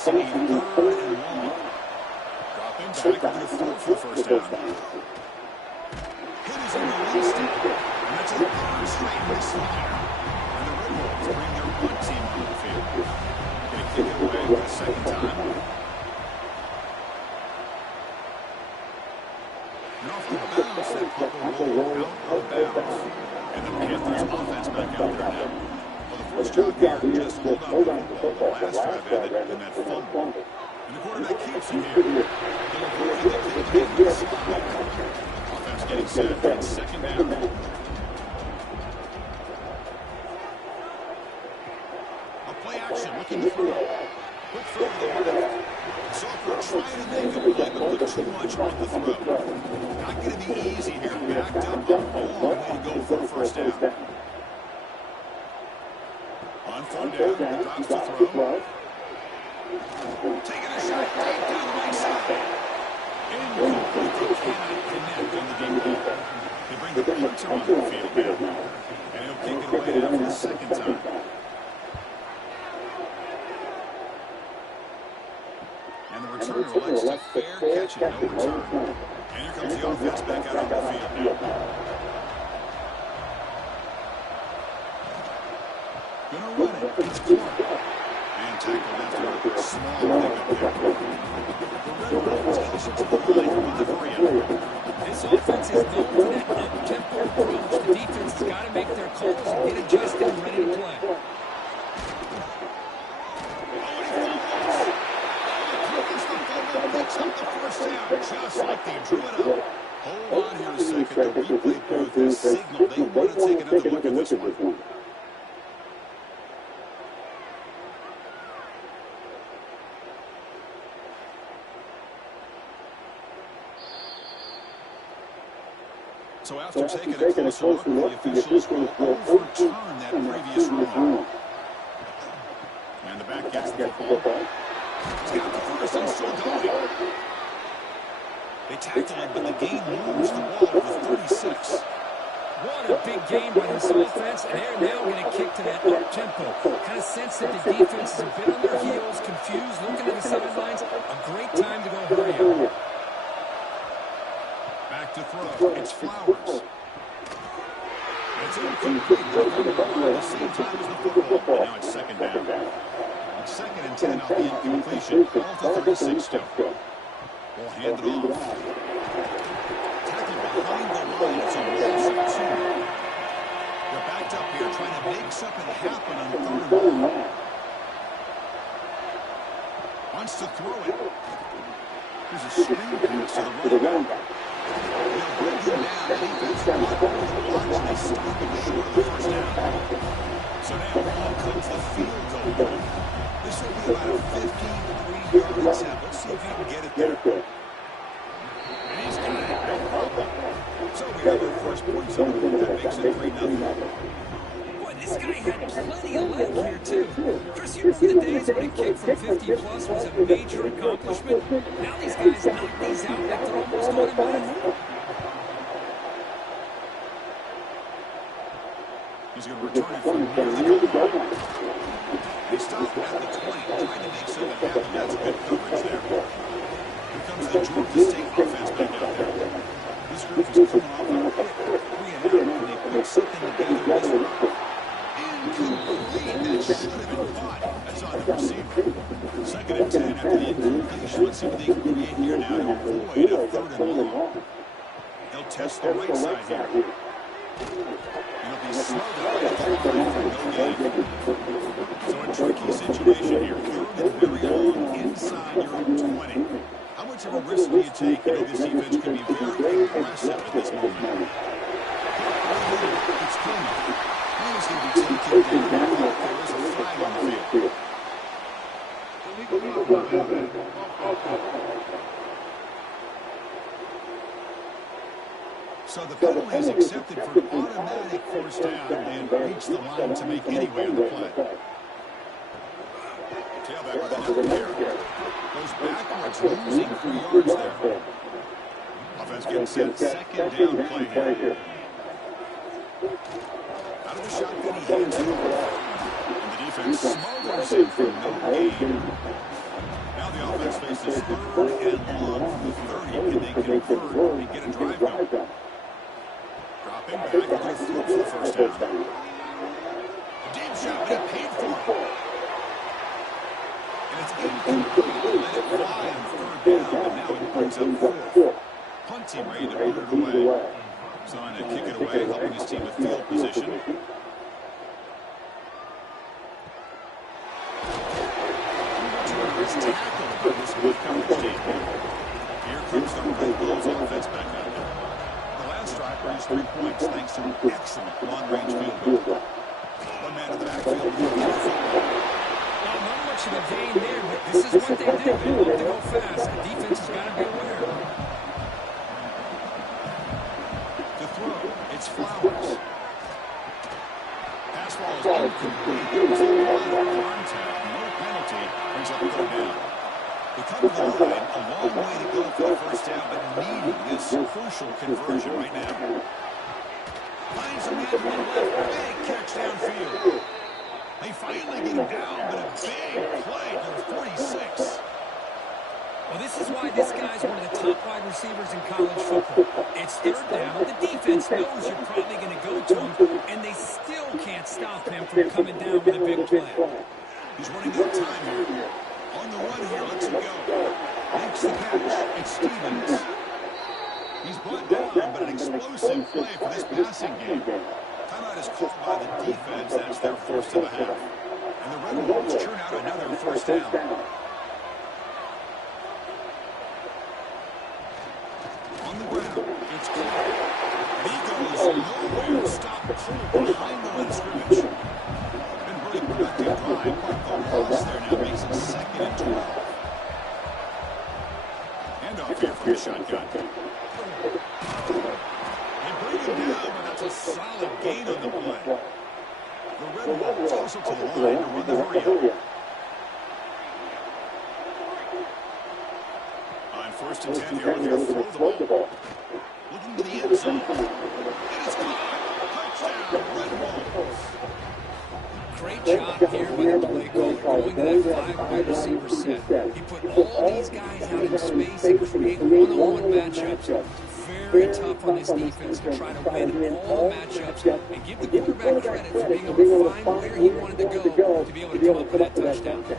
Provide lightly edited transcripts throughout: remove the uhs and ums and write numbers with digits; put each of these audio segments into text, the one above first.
facing a 3rd and long. Dropping back, they're going to throw for the first down. Hit is released, and that's a 3rd straight misfire. And the Red Wolves bring their punt team on the field. Going to kick it away for the 2nd time. And off the bounce, that puck will roll out of bounds. And the Panthers offense back out there now. Well, the first drive here just hold on to the ball. The last drive ended in that fumble. And the quarterback keeps it here. They'll avoid the kick in the slot. Offense getting set for 2nd down. A play action looking to throw. Quick throw to the left. Software trying to make a play, but put too much on the throw. Not going to be easy here. Backed up a long way to go for the first down. On 3rd down, he drops to throw. Taking a shot deep down the right side. Incomplete. They cannot connect on the deep ball. They bring the punter on the field now. And he'll kick it away now for the 2nd time. And the returner elects to fair catch it, no return. And here comes the offense back out on the field now. Gonna run it. It's Clark. And tackled after a small pickup there. The Red Wolves toss it to the line with the 3-out. This offense is known for that up-tempo approach. The defense has got to make their calls and get adjusted and ready to play. Just like they drew it up. Hold on here a second. The replay booth has signaled they want to take another look at this one. So after taking a closer look, the officials will overturn that previous ruling. And the back gets the football. He's got the first and still going. They tackle him, but the gain moves the ball over 36. What a big game by this offense, and they're now going to kick to that up-tempo. Kind of sense that the defense is a bit on their heels, confused, looking at the sidelines. A great time to go hurry up. Back to throw. It's Flowers. It's incomplete. At the same time as the football. And now it's 2nd down. 2nd and 10 off the incompletion. All to 36 still. We'll hand it off. Tackled behind the line. It's a loss of 2. They're backed up here trying to make something happen on 3rd and long. Wants to throw it. There's a screen pass to the running back. They'll bring him down. Defense blocked the lunch, and they stop him short of the first down. So now along comes the field goal. This will be about a 53-yard attempt. Let's see if he can get it there. And he's got it. So we have our first points on the board. That makes it 3-0. Boy, this guy had plenty of leg here, too. Chris, you remember the days when a kick from 50-plus was a major accomplishment? Now these guys knock these out like they're almost automatic. He's going to return it from near the goal line. They stop at the 20, trying to make something happen. That's good coverage there. Here comes the Georgia State offense back out there. This group is coming off a hit, 3-and-out, and they put something together this one. Incomplete. That should have been caught. That's on the receiver. 2nd and 10 after the incompletion. Let's see what they can create here now to avoid a 3rd and long. They'll test the right side here. It'll be slow to play for no gain. So a tricky situation here. 3rd and very long inside your own 20. How much of a risk do you take? You know, this defense could be very aggressive at this moment. It's coming. And he's going to be taken down. There is a flag on the field. So the penalty is accepted for an automatic first down and reach the line to make anyway on the play. Tailback with another carry. Goes backwards, losing 3 yards there. Offense getting set, 2nd down play here. Out of the shotgun, he hands it off. And the defense smothers it for no gain. Now the offense faces 3rd and long from the 30. Can they convert and get a drive going? Dropping back, they're going to throw for the first down. A deep shot, but he paid for it. And it's incomplete. Let it fly on 3rd down, but now it brings up 4th. Punt team ready to put it away. So on to kick it away, helping his team with field position. Tackled by this good coverage team. Here comes the Red Bulls offense back out there. The last drive produced 3 points thanks to an excellent long-range field goal. One man in the backfield. Well, not much of a gain there, but this is what they do. They love to go fast. The defense has got to be aware. To throw, it's Flowers. Pass ball is incomplete. There was a lot of contact. No penalty. Brings up 3rd down. They come to the line. A long way to go for the first down, but needing this crucial conversion right now. Finds a man to the left. Big catch downfield. They finally get him down, but a big play to the 46. Well, this is why this guy's one of the top wide receivers in college football. It's 3rd down. The defense knows you're probably going to go to him, and they still can't stop him from coming down with a big play. He's running out of time here. On the run here, lets him go. Makes the catch. It's Stevens. He's brought down, but an explosive play for this passing game. Timeout is called by the defense. That's their first of the half. And the Red Bulls churn out another first down. On the ground, it's Clark. He goes nowhere to stop the pull behind the line of scrimmage. Been really productive drive. Clark got lost there now. Makes it 2nd and 12. Handoff here from the shotgun. They bring him down, but that's a solid gain on the play. The Red Bulls hustle to the line to run the hurry up. On 1st and 10 here, looking to throw the ball. Looking to the end zone. It is caught. Touchdown, Red Bulls. Great job here by the play caller, going to that 5 wide receiver set. He put all these guys out in space and create one-on-one matchups. Very tough on this defense to try to win all matchups and give the quarterback credit for being able to find where he wanted to go to be able to come up with that touchdown. So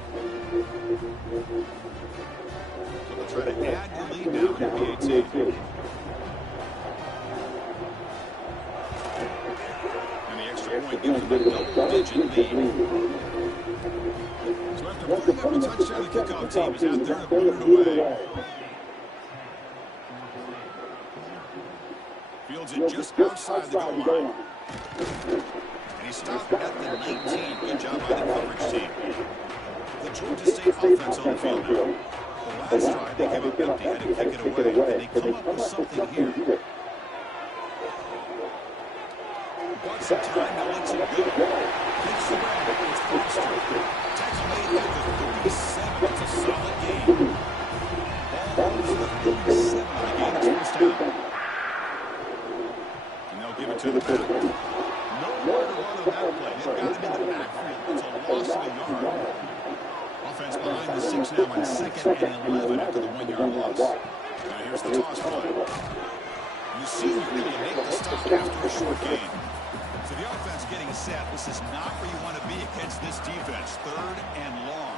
they'll try to add the lead now in the PAT. And the extra point gives them a double-digit lead. So after putting up a touchdown, the kickoff team is out there to put it away. Fields it just outside the goal line. And he stopped at the 19. Good job by the coverage team. The Georgia State offense on the field now. The last drive, they came up empty, had to kick it away. And they come up with something here. Got some time, now lets it go. Takes the grab, it's Foster. Tax made at the 37. It's a solid game. Ball moves to the 37 on the game. It's first down. Give it to the back. Nowhere to run on that play. They've got him in the backfield. It's a loss of a yard. Offense behind the 6 now on 2nd and 11 after the 1-yard loss. Now here's the toss play. You see you're able to make the stop after a short gain. So the offense getting set. This is not where you want to be against this defense. 3rd and long.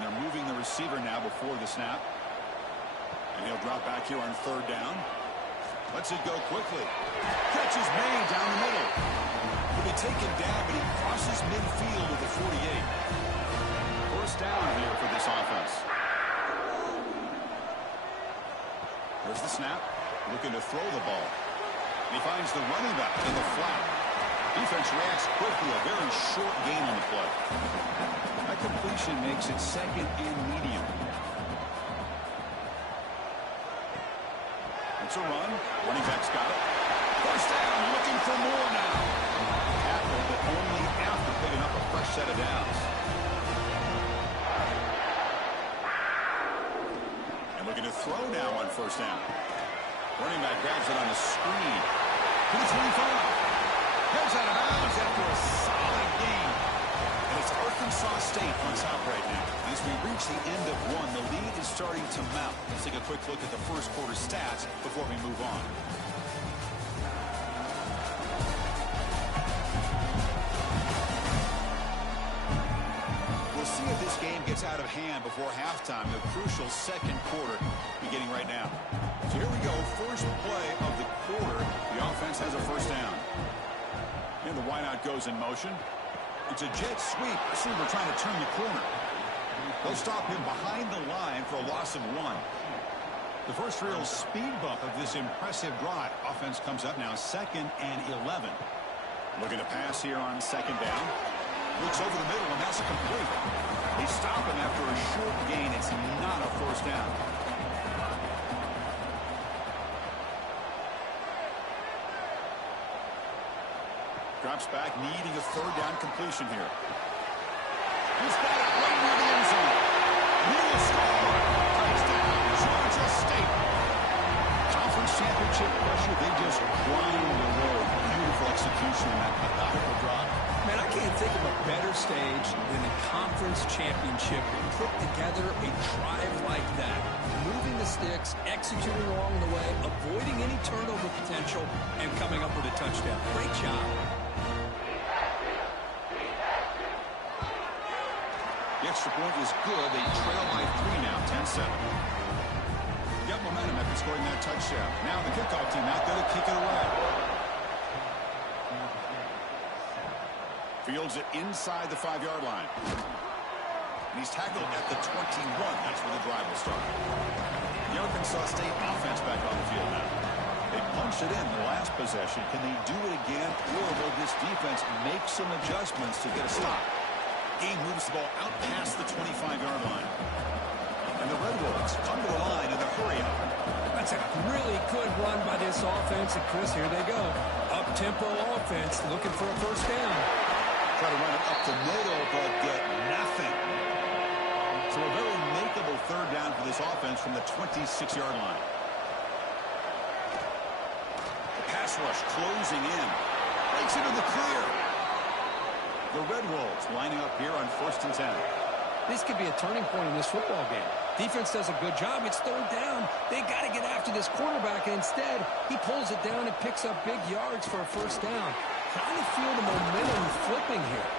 And they're moving the receiver now before the snap. And he'll drop back here on 3rd down. Lets it go quickly. Catch is made down the middle. He'll be taken down, but he crosses midfield with the 48. First down here for this offense. There's the snap. Looking to throw the ball. He finds the running back in the flat. Defense reacts quickly. A very short gain on the play. That completion makes it 2nd and medium. It's a run. Running back's got it. First down, looking for more now. Tackle, but only after picking up a fresh set of downs. And looking to throw now on 1st down. Running back grabs it on the screen. To the 25. Heads out of bounds after a solid gain. And it's 4th and 7 Arkansas State on top right now. As we reach the end of one, the lead is starting to mount. Let's take a quick look at the first quarter stats before we move on. We'll see if this game gets out of hand before halftime. The crucial second quarter beginning right now. So here we go. First play of the quarter. The offense has a first down. And the wideout goes in motion. It's a jet sweep. Receiver trying to turn the corner. They'll stop him behind the line for a loss of 1. The first real speed bump of this impressive drive. Offense comes up now 2nd and 11. Looking to pass here on 2nd down. Looks over the middle, and that's complete. They stop him after a short gain. It's not a first down. Drops back, needing a 3rd down completion here. He's got it right near the end zone. He'll score. Touchdown, Georgia State. Conference championship pressure, they just grind the road. Beautiful execution in that methodical drive. Man, I can't think of a better stage than the conference championship to put together a drive like that. Moving the sticks, executing along the way, avoiding any turnover potential, and coming up with a touchdown. Great job. The extra point is good. They trail by 3 now, 10-7. Got momentum after scoring that touchdown. Now the kickoff team out there to kick it away. Fields it inside the 5-yard line. And he's tackled at the 21. That's where the drive will start. The Arkansas State offense back on the field now. They punched it in the last possession. Can they do it again? Or will this defense make some adjustments to get a stop? Game moves the ball out past the 25-yard line. And the Red Wolves come to the line in the hurry-up. That's a really good run by this offense. And, Chris, here they go. Up-tempo offense looking for a first down. Try to run it up the middle, but get nothing. So a very makeable 3rd down for this offense from the 26-yard line. The pass rush closing in. Breaks into the clear. The Red Wolves lining up here on 1st and 10. This could be a turning point in this football game. Defense does a good job. It's 3rd down. They got to get after this quarterback. And instead, he pulls it down and picks up big yards for a first down. Kind of feel the momentum flipping here.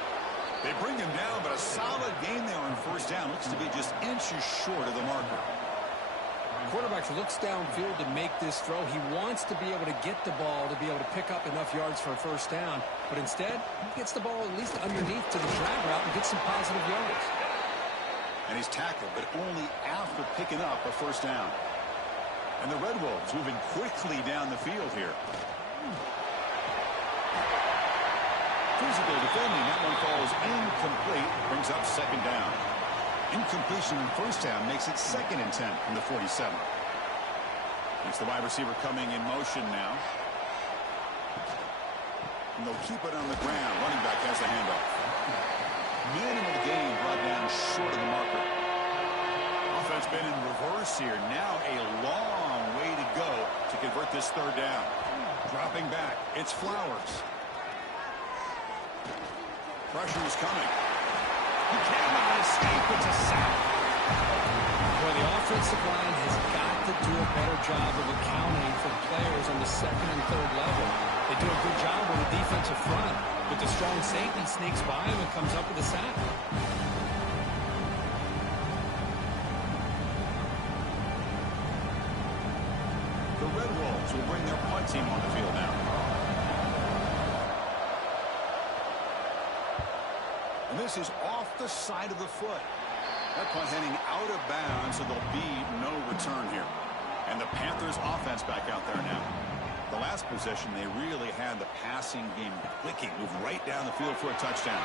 They bring him down, but a solid gain there on 1st down. Looks to be just inches short of the marker. Quarterback looks downfield to make this throw. He wants to be able to get the ball to be able to pick up enough yards for a first down. But instead, he gets the ball at least underneath to the drag route and gets some positive yards. And he's tackled, but only after picking up a first down. And the Red Wolves moving quickly down the field here. Physical defending. That one falls incomplete. Brings up 2nd down. Incompletion in 1st down makes it 2nd and 10 from the 47. It's the wide receiver coming in motion now. And they'll keep it on the ground. Running back has the handoff. Minimal gain brought down short of the marker. Offense been in reverse here. Now a long way to go to convert this 3rd down. Dropping back. It's Flowers. Pressure is coming. He cannot escape. It's a sack. Well, the offensive line has got to do a better job of accounting for players on the 2nd and 3rd level. They do a good job on the defensive front, but the strong safety sneaks by him and comes up with a sack. The Red Wolves will bring their punt team on the field now. And this is off the side of the foot. That punt heading out of bounds, so there'll be no return here. And the Panthers offense back out there now. The last possession, they really had the passing game clicking. Moved right down the field for a touchdown.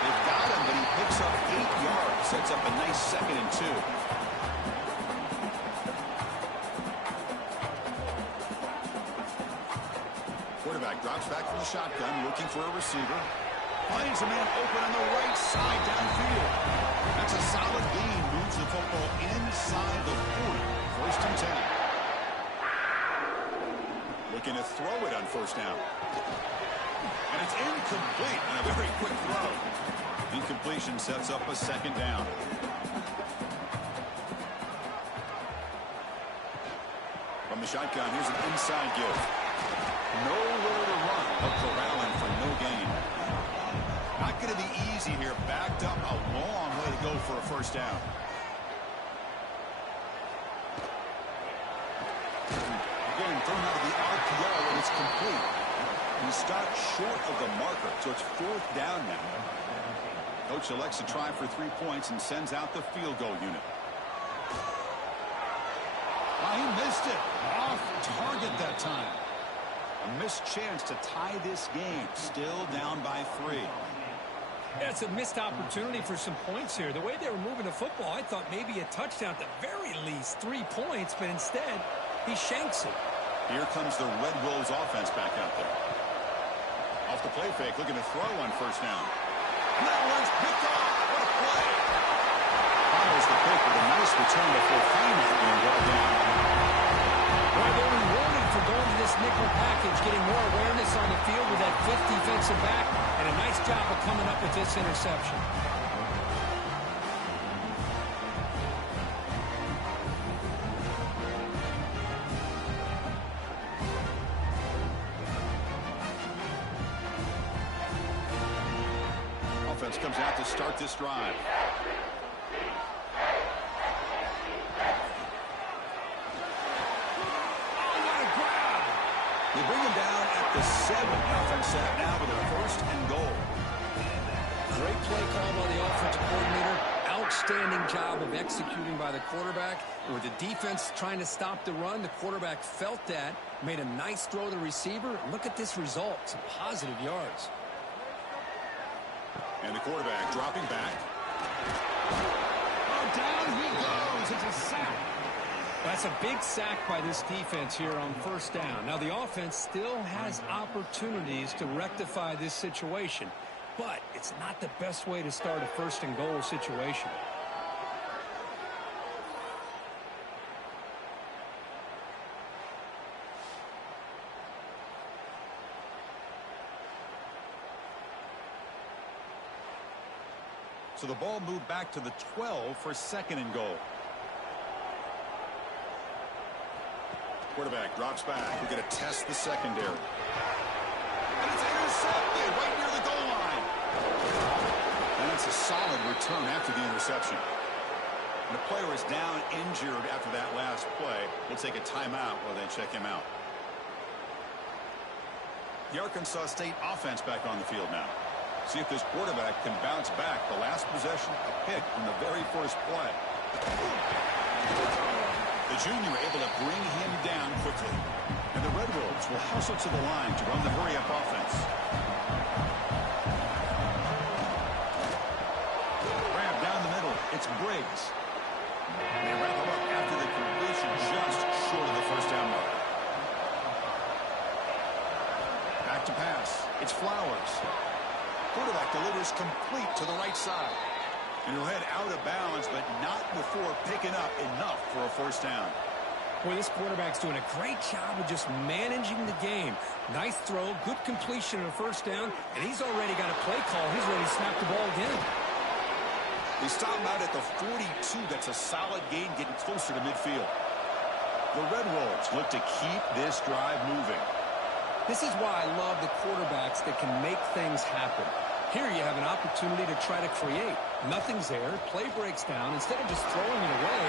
They've got him, but he picks up 8 yards. Sets up a nice 2nd and 2. Quarterback drops back from the shotgun, looking for a receiver. Finds a man open on the right side downfield. That's a solid gain. Moves the football inside the 40. 1st and 10. Looking to throw it on 1st down. And it's incomplete on a very quick throw. Incompletion sets up a second down. From the shotgun, here's an inside give. Nowhere to run, but corralling for no gain. Not going to be easy here. Backed up, a long way to go for a first down. Again, thrown out of the RPO, and it's complete. He stopped short of the marker, so it's fourth down now. Coach elects to try for 3 points and sends out the field goal unit. Oh, he missed it. Off target that time. A missed chance to tie this game. Still down by 3. Yeah, it's a missed opportunity for some points here. The way they were moving the football, I thought maybe a touchdown at the very least, 3 points, but instead, he shanks it. Here comes the Red Wolves offense back out there. Off the play fake, looking to throw on first down. And that one's picked off. What a play. Follows the pick with a nice return before finally being brought down. Well, they're rewarded for going to this nickel package, getting more awareness on the field with that 5th defensive back, and a nice job of coming up with this interception. Offense comes out to start this drive. They bring him down at the 7. Offense set now with a first and goal. Great play call by the offensive coordinator. Outstanding job of executing by the quarterback. And with the defense trying to stop the run, the quarterback felt that, made a nice throw to the receiver. Look at this result. Some positive yards. And the quarterback dropping back. Oh, down he goes. It's a sack. That's a big sack by this defense here on first down. Now, the offense still has opportunities to rectify this situation, but it's not the best way to start a first and goal situation. So the ball moved back to the 12 for second and goal. Quarterback drops back. We're going to test the secondary. And it's intercepted right near the goal line. And it's a solid return after the interception. And the player is down injured after that last play. We'll take a timeout while they check him out. The Arkansas State offense back on the field now. See if this quarterback can bounce back. The last possession, a pick from the very first play. The junior able to bring him down quickly. And the Red Wolves will hustle to the line to run the hurry-up offense. Grab down the middle. It's Briggs. And they wrap him up after the completion just short of the first down mark. Back to pass. It's Flowers. Quarterback delivers complete to the right side. And he'll head out of bounds, but not before picking up enough for a first down. Boy, this quarterback's doing a great job of just managing the game. Nice throw, good completion on a first down, and he's already got a play call. He's ready to snap the ball again. They stop him out at the 42. That's a solid gain, getting closer to midfield. The Red Wolves look to keep this drive moving. This is why I love the quarterbacks that can make things happen. Here you have an opportunity to try to create. Nothing's there. Play breaks down. Instead of just throwing it away,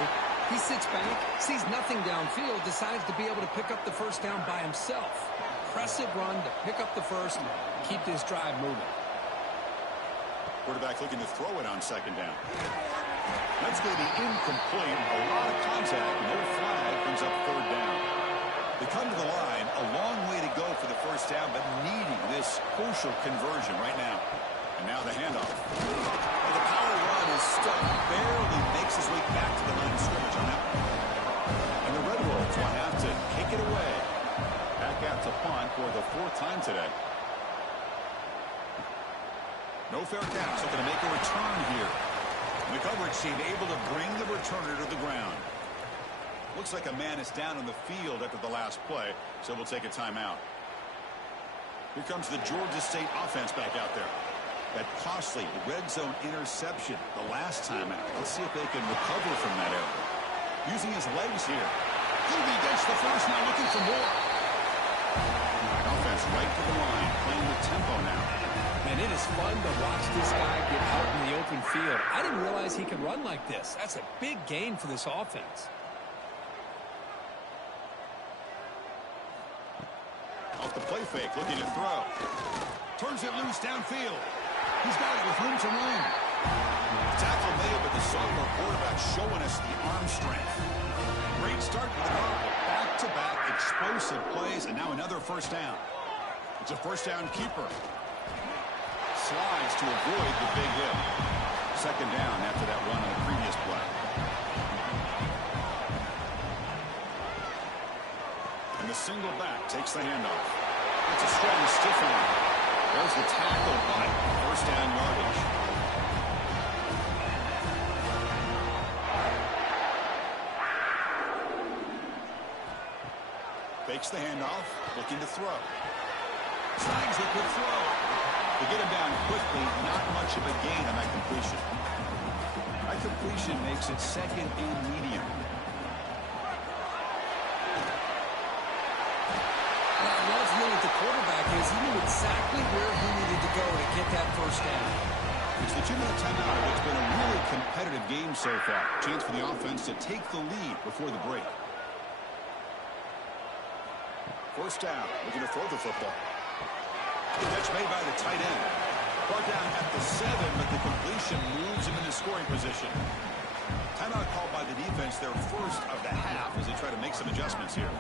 he sits back, sees nothing downfield, decides to be able to pick up the first down by himself. Impressive run to pick up the first, keep this drive moving. Quarterback looking to throw it on second down. That's going to be incomplete. A lot of contact. No flag brings up third down. They come to the line. A long way to go for the first down, but needing this crucial conversion right now. And now the handoff. Well, the power run is stuck. Barely makes his way back to the line of scrimmage on that one. And the Red Wolves will have to kick it away. Back out to punt for the 4th time today. No fair catch. Looking to make a return here. And the coverage team able to bring the returner to the ground. Looks like a man is down on the field after the last play, so we'll take a timeout. Here comes the Georgia State offense back out there. That costly red zone interception the last time out. Let's see if they can recover from that error. Using his legs here. He gets the first, now looking for more. Offense right to the line, playing with tempo now. And it is fun to watch this guy get out in the open field. I didn't realize he could run like this. That's a big gain for this offense. Off the play fake, looking to throw. Turns it loose downfield. He's got it with room to run. Tackle made, but the sophomore quarterback showing us the arm strength. Great start with the Purple. Back-to-back explosive plays, and now another first down. It's a first down keeper. Slides to avoid the big hit. Second down after that run on the previous play. And the single back takes the handoff. It's a strong stiff arm. There's the tackle, but first down yardage. Fakes the handoff, looking to throw. Snags the quick throw. To get him down quickly, not much of a gain on that completion. That completion makes it second and medium. What I love here with the quarterback is he knew exactly where he needed to go to get that first down. It's the 2-minute timeout. It's been a really competitive game so far. Chance for the offense to take the lead before the break. First down. Looking to throw the football. Catch made by the tight end. Brought down at the 7, but the completion moves him into scoring position. Timeout called by the defense, their first of the half, as they try to make some adjustments here.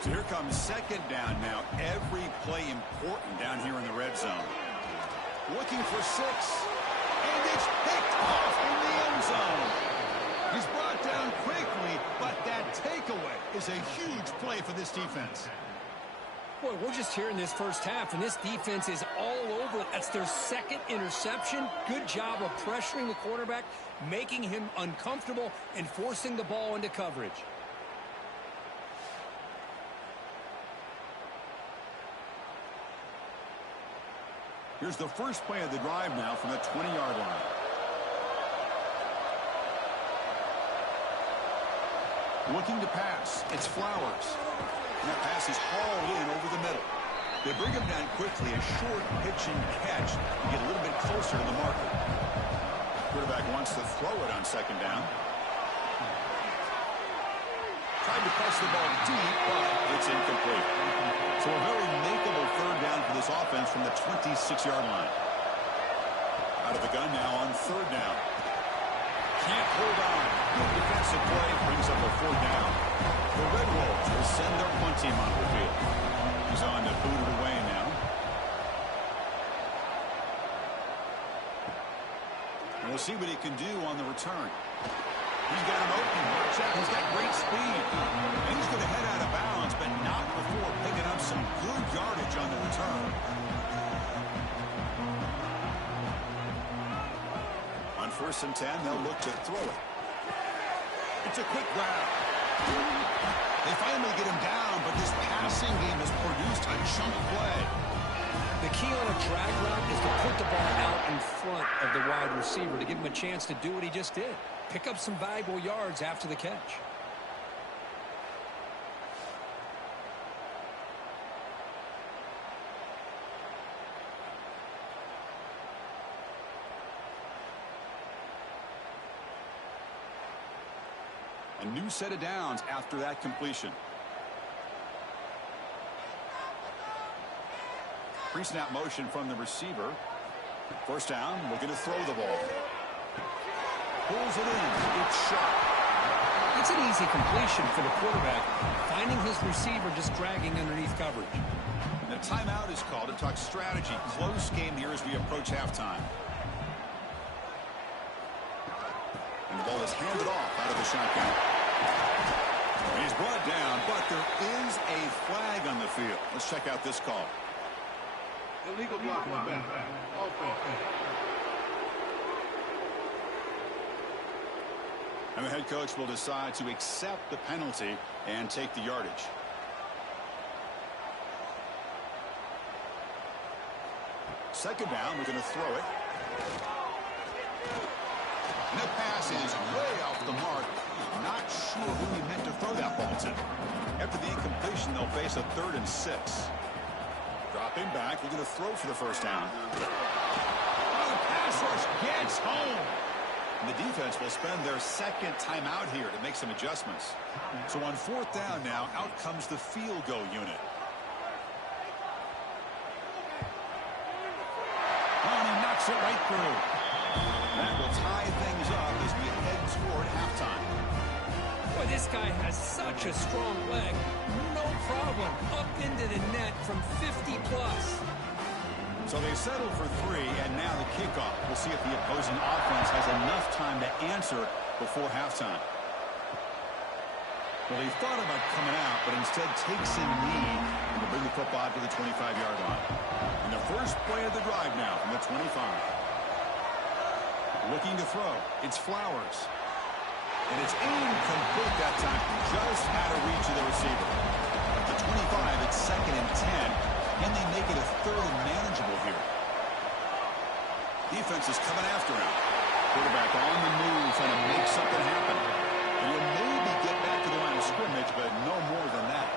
So here comes second down now. Every play important down here in the red zone. Looking for 6. And it's picked off in the end zone. He's brought down quickly, but that takeaway is a huge play for this defense. Boy, we're just here in this first half, and this defense is all over it. That's their second interception. Good job of pressuring the quarterback, making him uncomfortable, and forcing the ball into coverage. Here's the first play of the drive now from the 20-yard line. Looking to pass. It's Flowers. And that pass is hauled in over the middle. They bring him down quickly. A short pitch and catch to get a little bit closer to the marker. Quarterback wants to throw it on second down. Tried to press the ball deep, but it's incomplete. So a very makeable third down for this offense from the 26-yard line. Out of the gun now on third down. Can't hold on. Good defensive play brings up a fourth down. The Red Wolves will send their punt team onto the field. He's on to boot it away now. And we'll see what he can do on the return. He's got him open. Watch out. He's got great speed. And he's going to head out of bounds, but not before picking up some good yardage on the return. On 1st and 10, they'll look to throw it. It's a quick grab. They finally get him down, but this passing game has produced a chunk play. The key on a drag route is to put the ball out in front of the wide receiver to give him a chance to do what he just did. Pick up some valuable yards after the catch. A new set of downs after that completion. Pre-snap motion from the receiver. First down, looking to throw the ball. Pulls it in. It's shot. It's an easy completion for the quarterback, finding his receiver just dragging underneath coverage. And the timeout is called to talk strategy. Close game here as we approach halftime. And the ball is handed off out of the shotgun. And he's brought down, but there is a flag on the field. Let's check out this call. Illegal block. And the head coach will decide to accept the penalty and take the yardage. Second down, we're going to throw it. And that pass is way off the mark. Not sure who he meant to throw that ball to. After the incompletion, they'll face a 3rd and 6. Dropping back, looking to throw for the first down. Oh, the pass rush gets home. And the defense will spend their second timeout here to make some adjustments. So on 4th down now, out comes the field goal unit. Oh, and he knocks it right through. That will tie things up as we head toward halftime. Boy, this guy has such a strong leg. No problem. Up into the net from 50+. So they settle for 3, and now the kickoff. We'll see if the opposing offense has enough time to answer before halftime. Well, he thought about coming out, but instead takes a knee to bring the football to the 25-yard line. And the first play of the drive now from the 25. Looking to throw. It's Flowers. And it's incomplete that time. Just out of reach of the receiver. At the 25, it's 2nd and 10. And they make it a 3rd and manageable here. Defense is coming after him. Quarterback on the move, trying to make something happen. And he'll maybe get back to the line of scrimmage, but no more than that.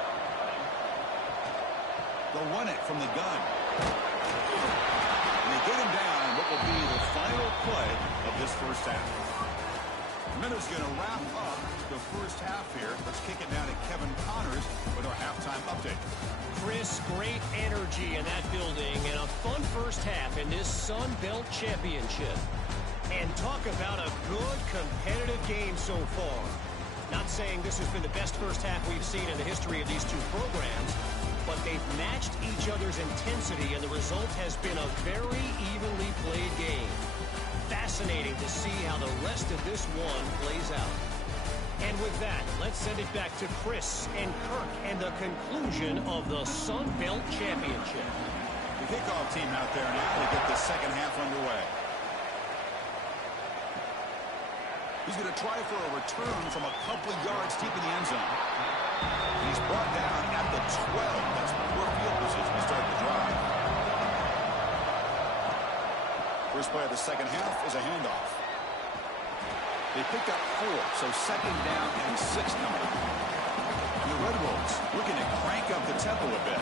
They'll run it from the gun. And they get him down what will be the final play of this first half. Miller's going to wrap up the first half here. Let's kick it down to Kevin Connors with our halftime update. Chris, great energy in that building and a fun first half in this Sun Belt Championship. And talk about a good competitive game so far. Not saying this has been the best first half we've seen in the history of these two programs, but they've matched each other's intensity, and the result has been a very evenly played game. Fascinating to see how the rest of this one plays out. And with that, let's send it back to Chris and Kirk and the conclusion of the Sun Belt Championship. The kickoff team out there now to get the second half underway. He's going to try for a return from a couple of yards deep in the end zone. He's brought down at the 12. That's poor field position to start the drive. First play of the second half is a handoff. They picked up 4, so 2nd down and 6 coming up. And the Red Wolves looking to crank up the tempo a bit.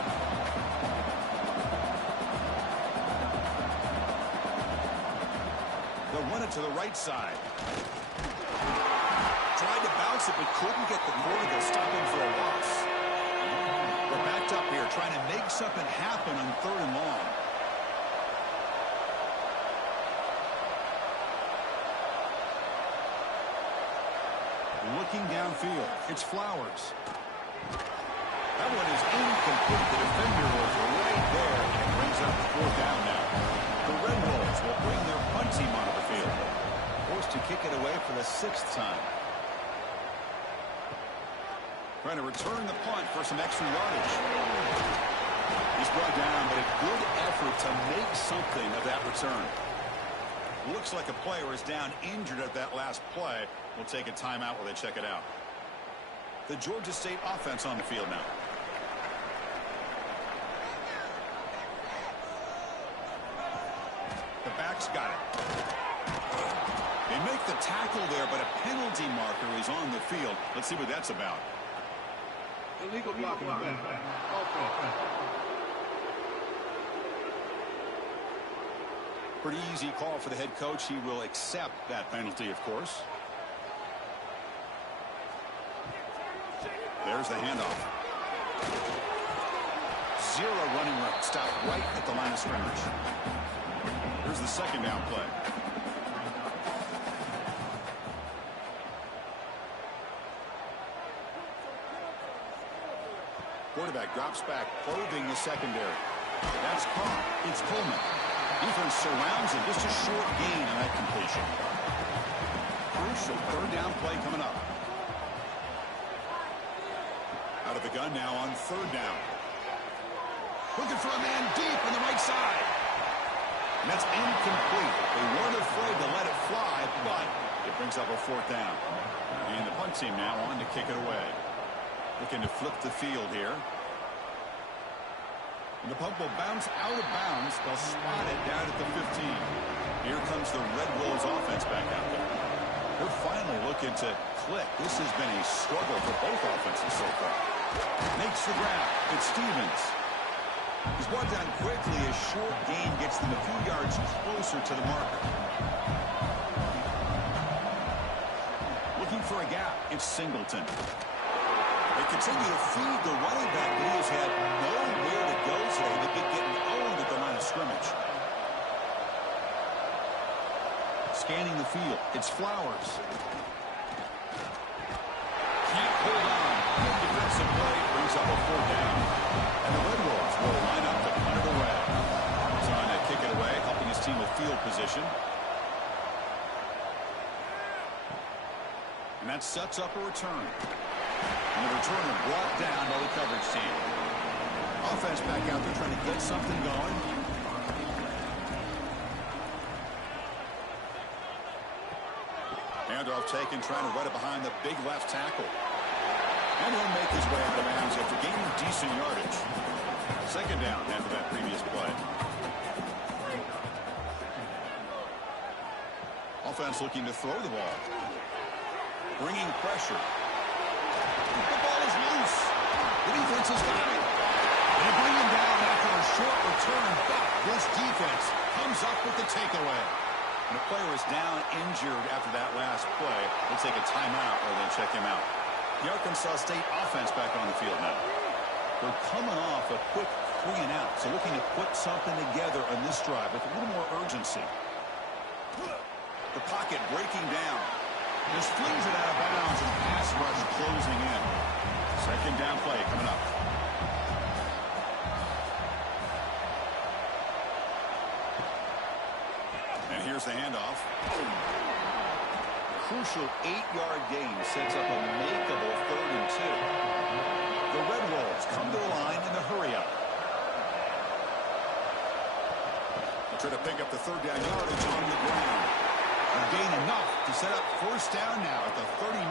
They'll run it to the right side. Tried to bounce it, but couldn't get the quarterback to stop him for a loss. They're backed up here, trying to make something happen on 3rd and long. Looking downfield, it's Flowers. That one is incomplete. The defender was right there, and it brings up 4th down now. The Red Wolves will bring their punt team onto the field. Forced to kick it away for the 6th time. Trying to return the punt for some extra yardage. He's brought down, but a good effort to make something of that return. Looks like a player is down injured at that last play. We'll take a timeout while they check it out. The Georgia State offense on the field now. The back's got it. They make the tackle there, but a penalty marker is on the field. Let's see what that's about. Illegal blocking. Pretty easy call for the head coach. He will accept that penalty, of course. There's the handoff. 0 running route. Stop right at the line of scrimmage. Here's the 2nd down play. Quarterback drops back, probing the secondary. That's caught. It's Coleman. Defense surrounds him. Just a short gain on that completion. Crucial 3rd down play coming up. Out of the gun now on 3rd down. Looking for a man deep on the right side. And that's incomplete. They weren't afraid to let it fly, but it brings up a 4th down. And the punt team now on to kick it away. Looking to flip the field here. And the punt will bounce out of bounds. They'll spot it down at the 15. Here comes the Red Wolves offense back out there. They're finally looking to click. This has been a struggle for both offenses so far. Makes the grab. It's Stevens. He's brought down quickly. A short gain gets them a few yards closer to the marker. Looking for a gap. It's Singleton. They continue to feed the running back, but he has had nowhere to go today. They keep getting owned at the line of scrimmage. Scanning the field. It's Flowers. Keep hold on. Good defensive play brings up a 4th down. And the Red Wolves will line up to punt it away. Trying to kick it away, helping his team with field position. And that sets up a return. And the returner brought down by the coverage team. Offense back out there trying to get something going. Handoff taken, trying to run it behind the big left tackle. And he'll make his way out of bounds after gaining decent yardage. 2nd down after that previous play. Offense looking to throw the ball. Bringing pressure. The ball is loose. The defense has got it. They bring him down after a short return, but this defense comes up with the takeaway. And the player is down injured after that last play. They'll take a timeout or they'll check him out. The Arkansas State offense back on the field now. They're coming off a quick 3-and-out, so looking to put something together on this drive with a little more urgency. The pocket breaking down. Just flings it out of bounds and pass rush closing in. 2nd down play coming up. And here's the handoff. Crucial 8-yard gain sets up a makeable 3rd and 2. The Red Wolves come to the line in the hurry-up. Try to pick up the 3rd down yardage on the ground. And gain enough to set up 1st down now at the 39.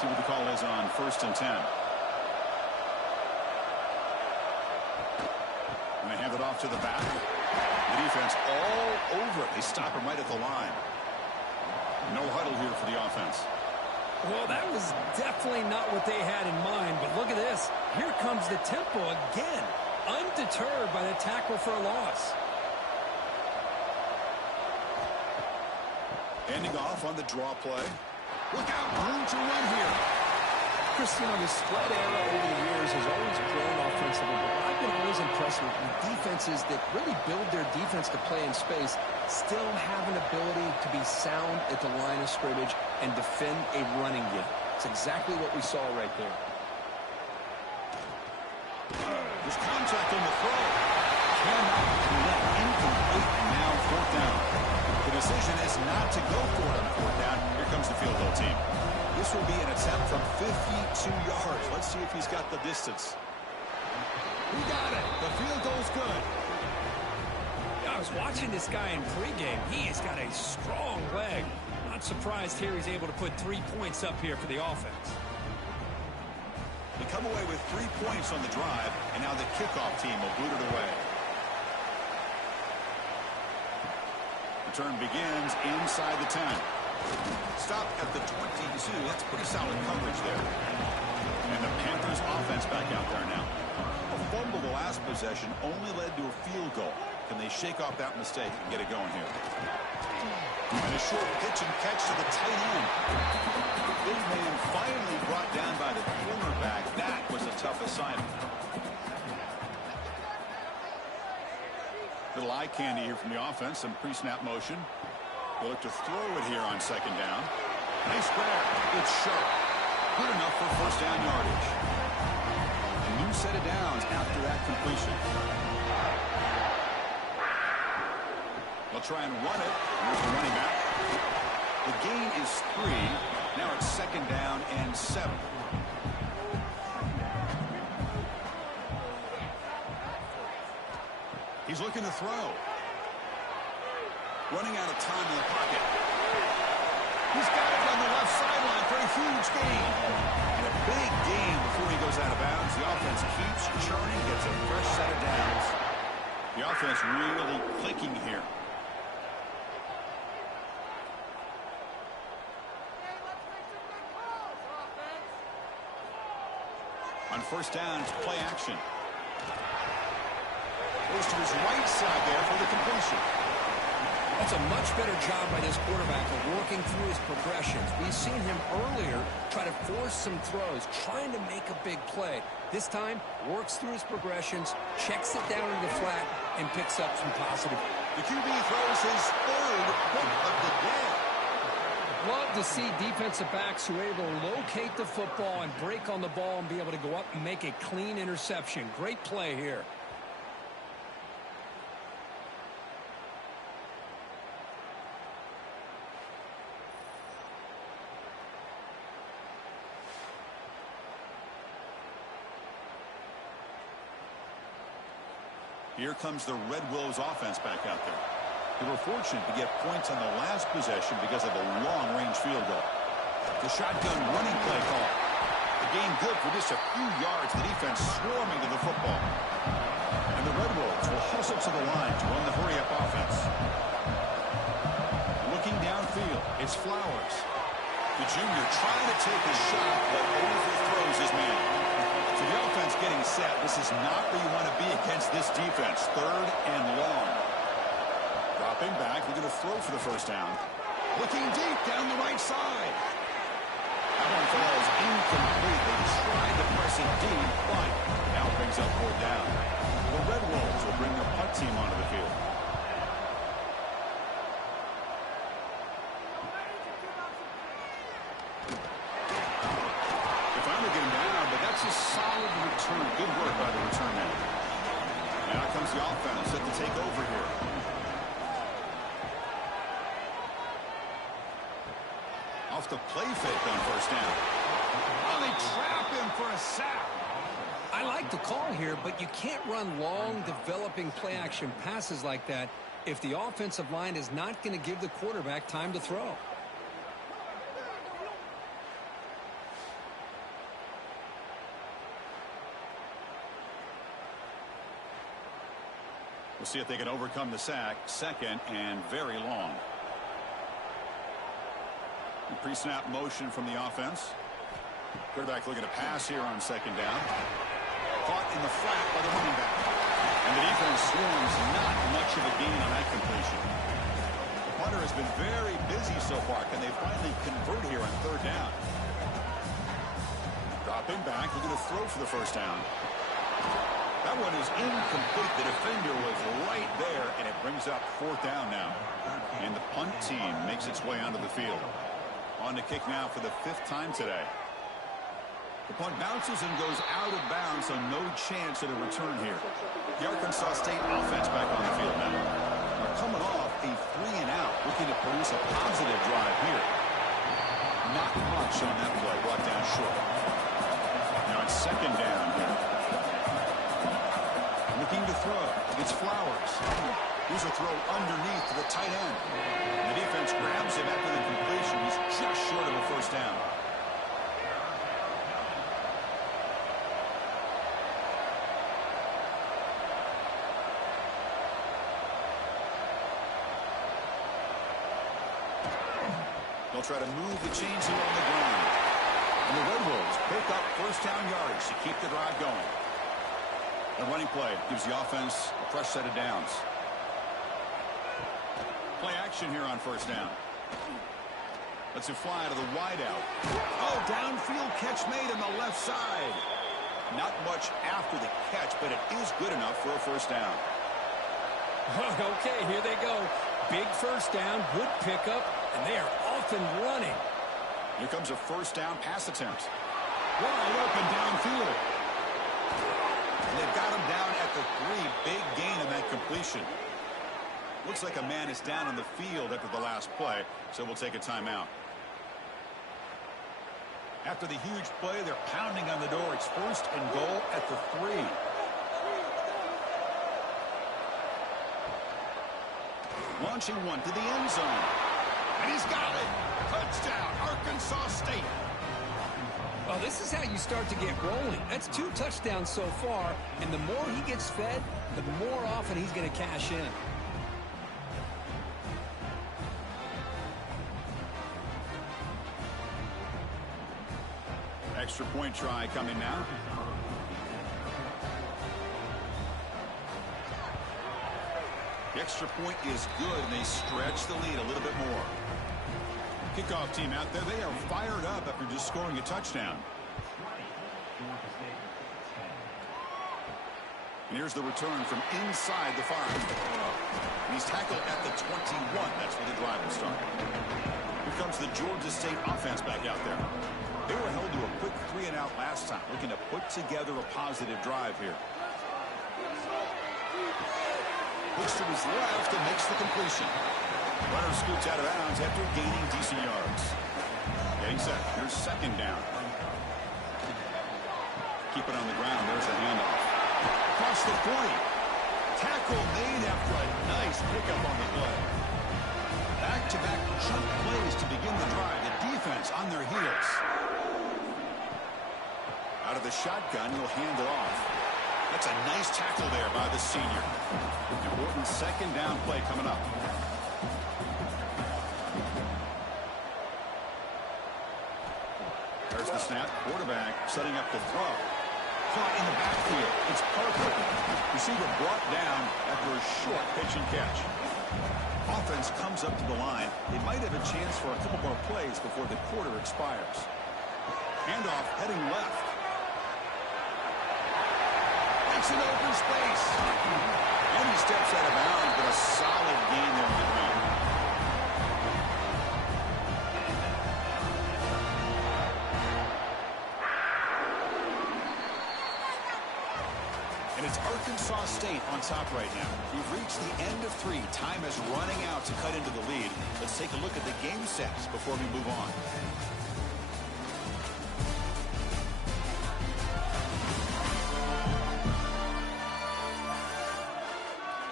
See what the call is on 1st and 10. And they hand it off to the back. The defense all over it. They stop him right at the line. No huddle here for the offense. Well, that was definitely not what they had in mind, but look at this. Here comes the tempo again. Undeterred by the tackle for a loss. Ending off on the draw play. Look out, room to run here. Christian, the spread era over the years has always grown offensively, but I've been always impressed with defenses that really build their defense to play in space, still have an ability to be sound at the line of scrimmage and defend a running game. It's exactly what we saw right there. There's contact on the throw. Cannot connect, incomplete, and now 4th down. The decision is not to go for it on 4th down. Here comes the field goal team. This will be an attempt from 52 yards. Let's see if he's got the distance. He got it. The field goal's good. I was watching this guy in pregame. He has got a strong leg. Not surprised here he's able to put 3 points up here for the offense. They come away with 3 points on the drive, and now the kickoff team will boot it away. Return begins inside the 10. Stop at the 22. That's pretty solid coverage there. And the Panthers offense back out there now. A fumble the last possession only led to a field goal. Can they shake off that mistake and get it going here? And a short pitch and catch to the tight end. Big man finally brought down by the cornerback. That was a tough assignment. Little eye candy here from the offense. Some pre-snap motion. They'll look to throw it here on 2nd down. Nice grab. It's sharp. Good enough for 1st down yardage. A new set of downs after that completion. They'll try and run it. Here's the running back. The gain is 3. Now it's 2nd down and 7. He's looking to throw. Running out of time in the pocket. He's got it on the left sideline for a huge gain. And a big gain before he goes out of bounds. The offense keeps churning, gets a fresh set of downs. The offense really clicking here. first down. It's play action. Goes to his right side there for the completion. That's a much better job by this quarterback of working through his progressions. We've seen him earlier try to force some throws, trying to make a big play. This time, works through his progressions, checks it down into the flat, and picks up some positive. The QB throws his third pick of the day. Love to see defensive backs who are able to locate the football and break on the ball and be able to go up and make a clean interception. Great play here. Here comes the Red Wolves offense back out there. They were fortunate to get points on the last possession because of the long-range field goal. The shotgun running play call. The game good for just a few yards. The defense swarming to the football. And the Red Wolves will hustle to the line to run the hurry-up offense. Looking downfield, it's Flowers. The junior trying to take a shot, but overthrows his man. So the offense getting set. This is not where you want to be against this defense. Third and long. Dropping back, looking to throw for the first down. Looking deep down the right side. That one falls incomplete. They tried to press it deep, but now brings up fourth down. The Red Wolves will bring their punt team onto the field. That's a solid return. Good work by the return man. Now comes the offense set to take over here. Off the play fake on first down. Oh, they trap him for a sack. I like the call here, but you can't run long, developing play-action passes like that if the offensive line is not going to give the quarterback time to throw. We'll see if they can overcome the sack. Second and very long. Pre-snap motion from the offense. Quarterback looking to pass here on second down. Caught in the flat by the running back. And the defense swarms. Not much of a gain on that completion. The punter has been very busy so far. Can they finally convert here on third down? Dropping back, looking to throw for the first down. That one is incomplete. The defender was right there, and it brings up fourth down now. And the punt team makes its way onto the field. On to kick now for the fifth time today. The punt bounces and goes out of bounds, so no chance at a return here. The Arkansas State offense back on the field now. They're coming off a 3-and-out, looking to produce a positive drive here. Not much on that play, brought down short. Now it's second down here. Looking to throw. It's Flowers. Here's a throw underneath to the tight end. The defense grabs him after the completion. He's just short of a first down. They'll try to move the chains here on the ground. And the Red Wolves pick up first down yards to keep the drive going. A running play gives the offense a fresh set of downs. Play action here on first down. Lets it fly to the wideout. Oh, downfield catch made on the left side. Not much after the catch, but it is good enough for a first down. Okay, here they go. Big first down, good pickup, and they are off and running. Here comes a first down pass attempt. Wide open downfield. And they've got him down at the 3. Big gain on that completion. Looks like a man is down on the field after the last play, so we'll take a timeout. After the huge play, they're pounding on the door. It's first and goal at the 3. Launching one to the end zone. And he's got it. Touchdown, Arkansas State. Well, this is how you start to get rolling. That's 2 touchdowns so far, and the more he gets fed, the more often he's going to cash in. Extra point try coming now. The extra point is good, and they stretch the lead a little bit more. Kickoff team out there, they are fired up after just scoring a touchdown. And here's the return from inside the 5. He's tackled at the 21. That's where the drive will start. Here comes the Georgia State offense back out there. They were held to a quick 3-and-out last time, looking to put together a positive drive here. Looks to his left and makes the completion. Runner scoots out of bounds after gaining decent yards. Getting set. Here's second down. Keep it on the ground. There's the handoff. Across the 40. Tackle made after a nice pickup on the play. Back-to-back chunk plays to begin the drive. The defense on their heels. Out of the shotgun, he'll hand it off. That's a nice tackle there by the senior. Important second down play coming up. There's the snap. Quarterback setting up the throw. Caught in the backfield. It's perfect. Receiver brought down after a short pitch and catch. Offense comes up to the line. They might have a chance for a couple more plays before the quarter expires. Handoff heading left. Makes an open space. And he steps out of bounds, but a solid gain there on the ground. And it's Arkansas State on top right now. We've reached the end of 3. Time is running out to cut into the lead. Let's take a look at the game sets before we move on.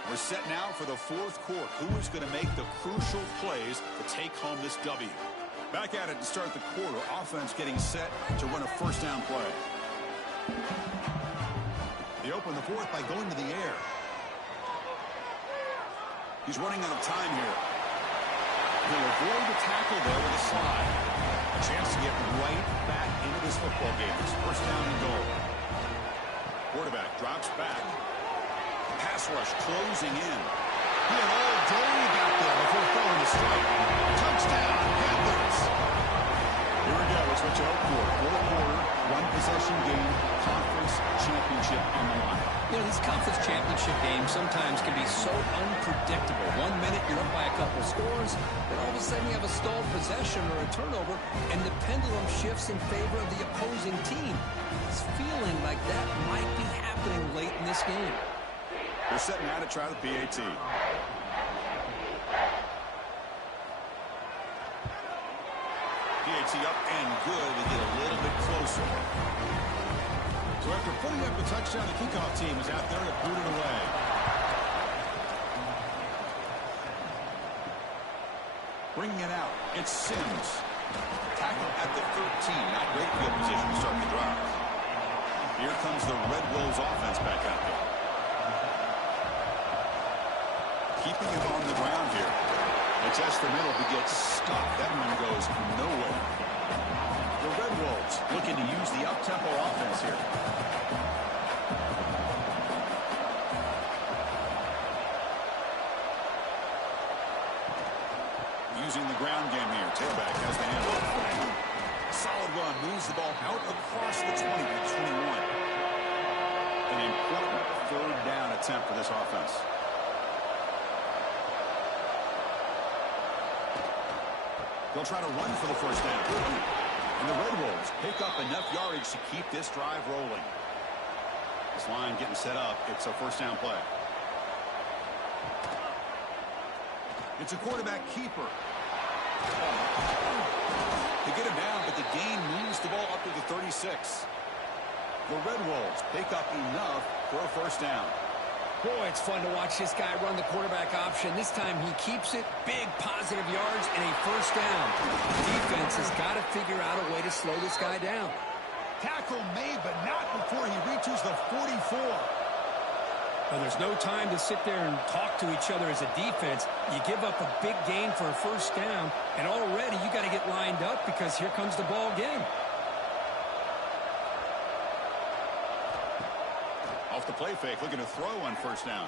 We're set now for the fourth quarter. Who is going to make the crucial plays to take home this W? Back at it to start the quarter. Offense getting set to run a first down play. They open the fourth by going to the air. He's running out of time here. He'll avoid the tackle there with a slide. A chance to get right back into this football game. It's first down and goal. Quarterback drops back. Pass rush closing in. He had all day back there before throwing the strike. Touchdown, Panthers. Here we go. It's what you hope for. Fourth quarter, one possession game, conference championship on the line. You know, these conference championship games sometimes can be so unpredictable. 1 minute you're up by a couple scores, then all of a sudden you have a stalled possession or a turnover, and the pendulum shifts in favor of the opposing team. It's feeling like that might be happening late in this game. They're setting out to try the PAT. PAT up and good. They get a little bit closer. So after putting up the touchdown, the kickoff team is out there to boot it away. Bringing it out, it's Sims. Tackle at the 13. Not great field position to start the drive. Here comes the Red Wolves offense back out there. Keeping him on the ground here. It's S for middle who gets stuck. That one goes nowhere. The Red Wolves looking to use the up-tempo offense here. Using the ground game here. Tailback has the handle. Solid run. Moves the ball out across the 20 to 21. An important third down attempt for this offense. They'll try to run for the first down. And the Red Wolves pick up enough yardage to keep this drive rolling. This line getting set up. It's a first down play. It's a quarterback keeper. They get him down, but the gain moves the ball up to the 36. The Red Wolves pick up enough for a first down. Boy, it's fun to watch this guy run the quarterback option. This time he keeps it. Big positive yards and a first down. The defense has got to figure out a way to slow this guy down. Tackle made, but not before he reaches the 44. Well, there's no time to sit there and talk to each other as a defense. You give up a big gain for a first down, and already you got to get lined up because here comes the ball game. Off the play fake, looking to throw on first down.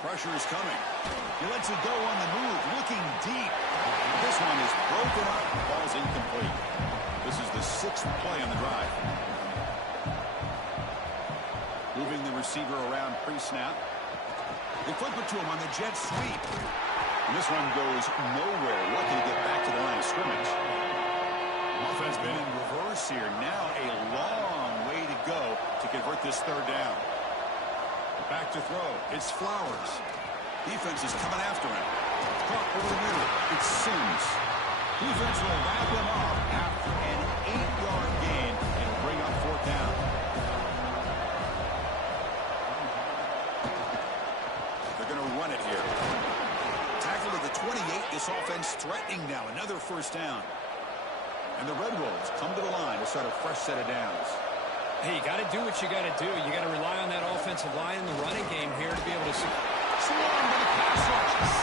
Pressure is coming. He lets it go on the move, looking deep. This one is broken up. Ball's incomplete. This is the 6th play on the drive. Moving the receiver around pre-snap. They flip it to him on the jet sweep. And this one goes nowhere. Lucky to get back to the line of scrimmage. Offense been in reverse here. Now a long way to go to convert this 3rd down. Back to throw. It's Flowers. Defense is coming after him. Caught over the middle. It's Sims. Defense will wrap him up after an 8-yard gain and bring up 4th down. They're going to run it here. Tackle to the 28. This offense threatening now. Another 1st down. And the Red Wolves come to the line to start a fresh set of downs. Hey, you got to do what you got to do. You got to rely on that offensive line in the running game here to be able to swarm with the pass rush.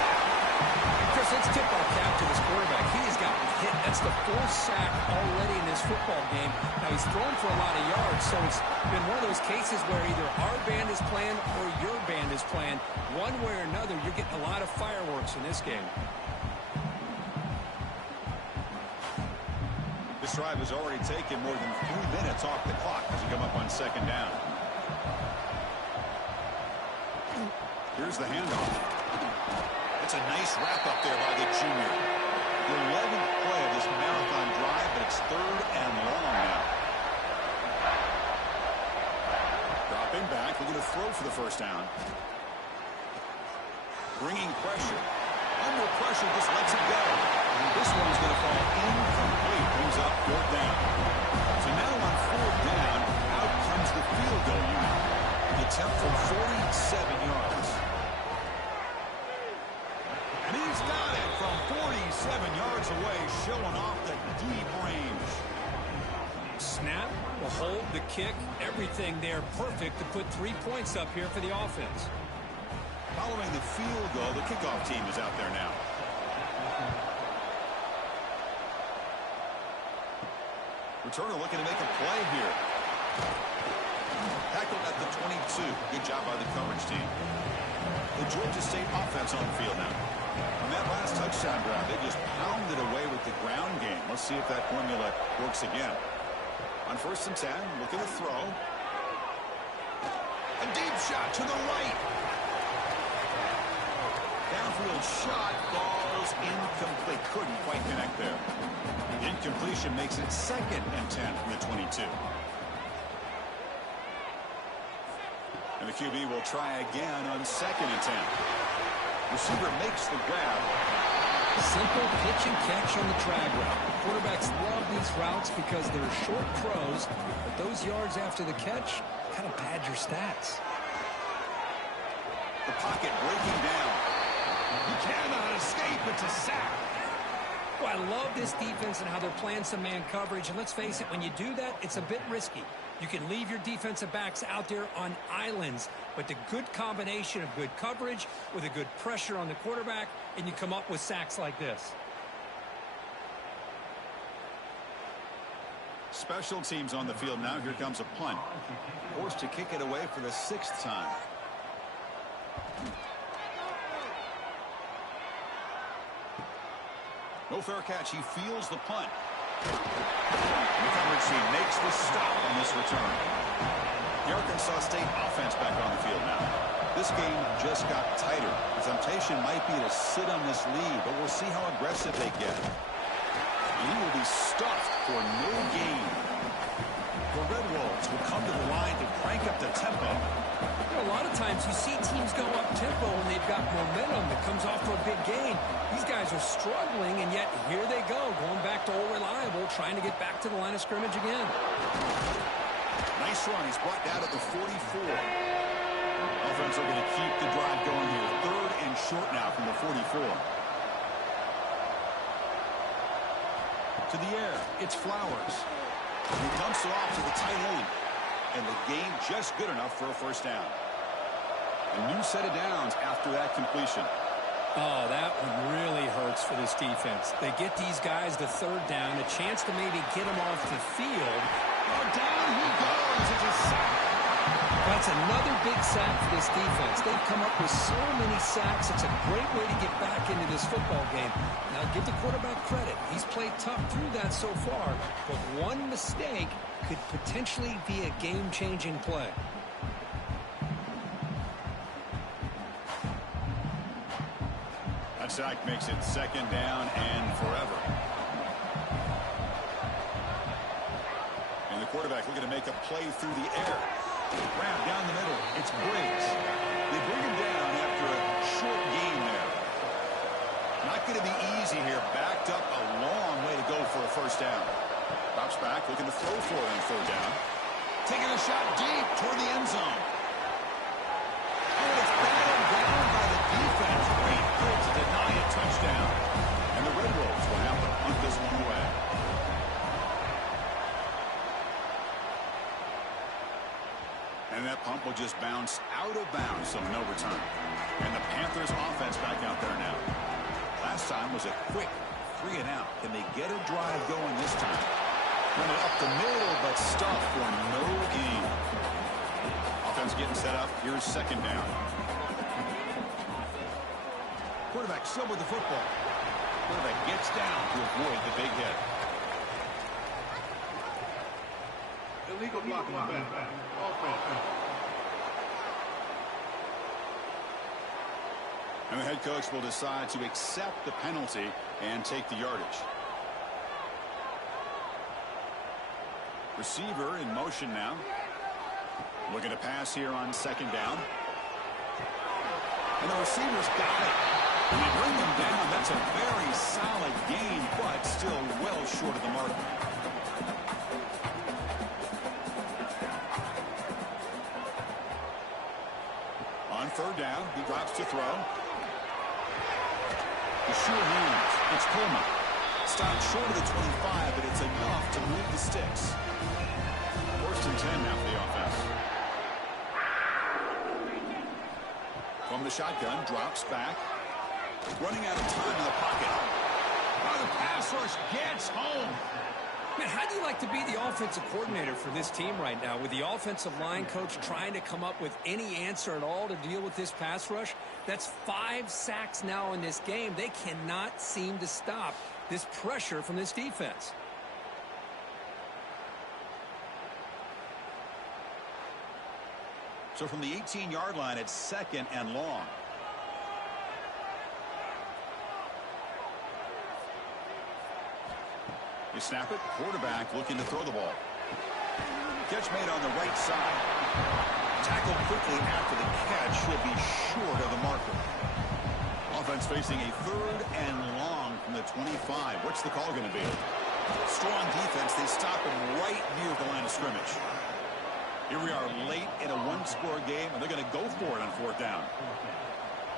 Chris, let's tip our cap to this quarterback. He has gotten hit. That's the 4th sack already in this football game. Now, he's thrown for a lot of yards, so it's been one of those cases where either our band is playing or your band is playing. One way or another, you're getting a lot of fireworks in this game. This drive has already taken more than 3 minutes off the clock as you come up on 2nd down. Here's the handoff. It's a nice wrap up there by the junior. The 11th play of this marathon drive, but it's 3rd and long now. Dropping back, we're going to throw for the 1st down. Bringing pressure. Under pressure, just lets it go. This one's going to fall incomplete. Brings up 4th down. So now on 4th down, out comes the field goal unit. The attempt from 47 yards. And he's got it from 47 yards away, showing off the deep range. Snap, the hold, the kick, everything there perfect to put 3 points up here for the offense. Following the field goal, the kickoff team is out there now. Returner looking to make a play here. Tackled at the 22. Good job by the coverage team. The Georgia State offense on the field now. On that last touchdown drive, they just pounded away with the ground game. Let's see if that formula works again. On 1st and 10, look at the throw. A deep shot to the right. Downfield shot falls incomplete. Couldn't quite connect there. The incompletion makes it 2nd and 10 from the 22. And the QB will try again on 2nd and 10. Receiver makes the grab. Simple pitch and catch on the drag route. Quarterbacks love these routes because they're short throws, but those yards after the catch kind of pad your stats. The pocket breaking down. He cannot escape. It's a sack. Well, I love this defense and how they're playing some man coverage. And let's face it, when you do that, it's a bit risky. You can leave your defensive backs out there on islands, but the good combination of good coverage with a good pressure on the quarterback, and you come up with sacks like this. Special teams on the field now. Here comes a punt. Forced to kick it away for the 6th time. No fair catch. He feels the punt. The coverage team makes the stop on this return. The Arkansas State offense back on the field now. This game just got tighter. The temptation might be to sit on this lead, but we'll see how aggressive they get. And he will be stuffed for no gain. The Red Wolves will come to the line to crank up the tempo. A lot of times you see teams go up tempo when they've got momentum that comes off for a big gain. These guys are struggling, and yet here they go, going back to old reliable, trying to get back to the line of scrimmage again. Nice run. He's brought down at the 44. Offense are going to keep the drive going here. 3rd and short now from the 44. To the air. It's Flowers. He dumps it off to the tight end. And the gain just good enough for a 1st down. A new set of downs after that completion. Oh, that one really hurts for this defense. They get these guys the 3rd down, a chance to maybe get them off the field. Oh, down he goes. It's a sack. That's another big sack for this defense. They've come up with so many sacks. It's a great way to get back into this football game. Now, give the quarterback credit. He's played tough through that so far, but one mistake could potentially be a game-changing play. That sack makes it second down and forever. And the quarterback looking to make a play through the air. Grab down the middle. It's Briggs. They bring him down after a short gain there. Not going to be easy here. Backed up a long way to go for a first down. Drops back, looking to throw for it on third down. Taking a shot deep toward the end zone. Oh, it's batted down by the defense. Great pull to deny a touchdown. And the Red Wolves will have to punt this one away. And that pump will just bounce out of bounds, so no return. And the Panthers offense back out there now. Last time was a quick 3 and out. Can they get a drive going this time? Running up the middle, but stuff for no gain. Offense getting set up. Here's second down. Quarterback still with the football. Quarterback gets down to avoid the big hit. Illegal blocking on back. Offense. And the head coach will decide to accept the penalty and take the yardage. Receiver in motion now. Looking to pass here on second down. And the receiver's got it. And they bring them down. That's a very solid gain, but still well short of the mark. On third down, he drops to throw. The sure hands. It's Coleman. Stopped short of the 25, but it's enough to move the sticks. First and 10 now for the offense. From the shotgun, drops back. Running out of time in the pocket. Oh, the pass rush gets home. Man, how do you like to be the offensive coordinator for this team right now with the offensive line coach trying to come up with any answer at all to deal with this pass rush? That's 5 sacks now in this game. They cannot seem to stop this pressure from this defense. So from the 18-yard line, it's second and long. You snap it. Quarterback looking to throw the ball. Catch made on the right side. Tackled quickly after the catch. Should be short of the marker. Offense facing a third and long from the 25. What's the call going to be? Strong defense. They stop him right near the line of scrimmage. Here we are late in a one-score game, and they're going to go for it on fourth down.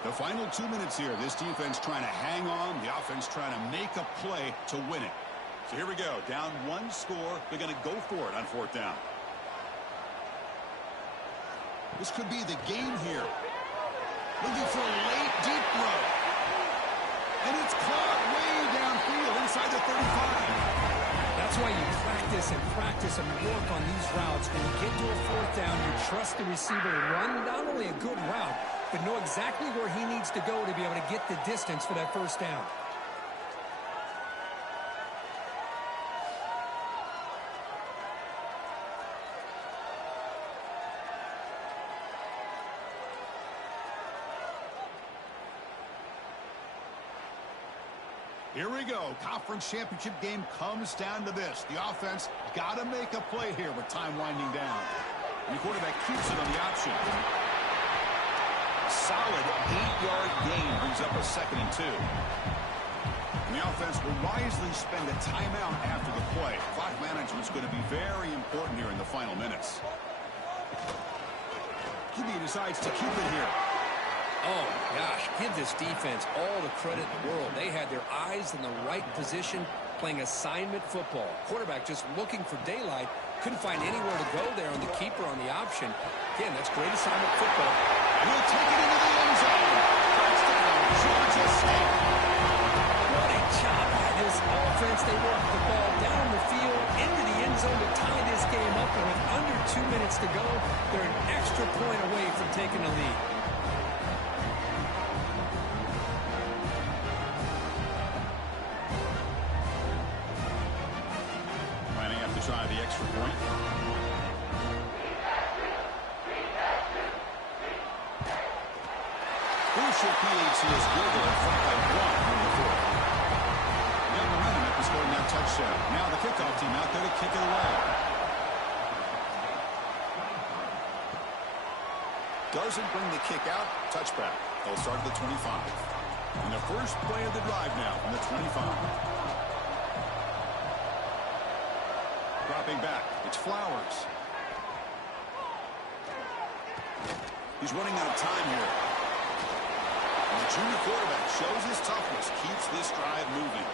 The final 2 minutes here. This defense trying to hang on. The offense trying to make a play to win it. So here we go. Down 1 score. They're going to go for it on fourth down. This could be the game here. Looking for a late deep throw. And it's caught way downfield inside the 35. That's why you practice and work on these routes. When you get to a fourth down, you trust the receiver to run not only a good route, but know exactly where he needs to go to be able to get the distance for that first down. Here we go. Conference championship game comes down to this. The offense got to make a play here with time winding down. And the quarterback keeps it on the option. Solid 8-yard gain brings up a second and 2. And the offense will wisely spend a timeout after the play. Clock management is going to be very important here in the final minutes. QB decides to keep it here. Oh, gosh, give this defense all the credit in the world. They had their eyes in the right position, playing assignment football. Quarterback just looking for daylight. Couldn't find anywhere to go there on the keeper on the option. Again, that's great assignment football. And he'll take it into the end zone. Touchdown, Georgia State. What a job by this offense, they work the ball down the field into the end zone to tie this game up. And with under 2 minutes to go, they're an extra point away from taking the lead. Lining up to try the extra point. Crucial PAT is good to front by 1 in the fourth. Got momentum after scoring that touchdown. Now the kickoff team out there to kick it away. Doesn't bring the kick out. Touchback. They'll start at the 25. And the first play of the drive now from the 25. Dropping back. It's Flowers. He's running out of time here. And the junior quarterback shows his toughness, keeps this drive moving.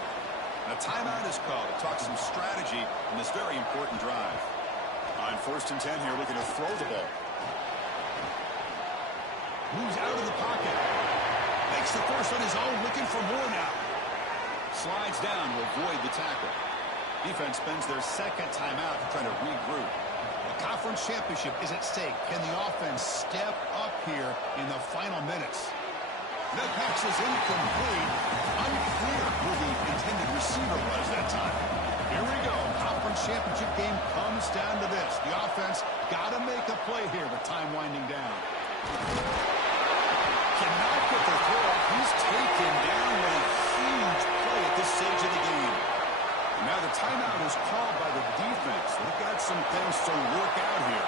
A timeout is called to talk some strategy in this very important drive. On 1st and 10 here, looking to throw the ball. Moves out of the pocket. Makes the first on his own, looking for more now. Slides down to avoid the tackle. Defense spends their second timeout to try to regroup. The conference championship is at stake. Can the offense step up here in the final minutes? That pass is incomplete. Unclear who the intended receiver was that time. Here we go. Conference championship game comes down to this. The offense got to make a play here with time winding down. Cannot get the throw off. He's taken down with a huge play at this stage of the game. Now the timeout is called by the defense. They've got some things to work out here.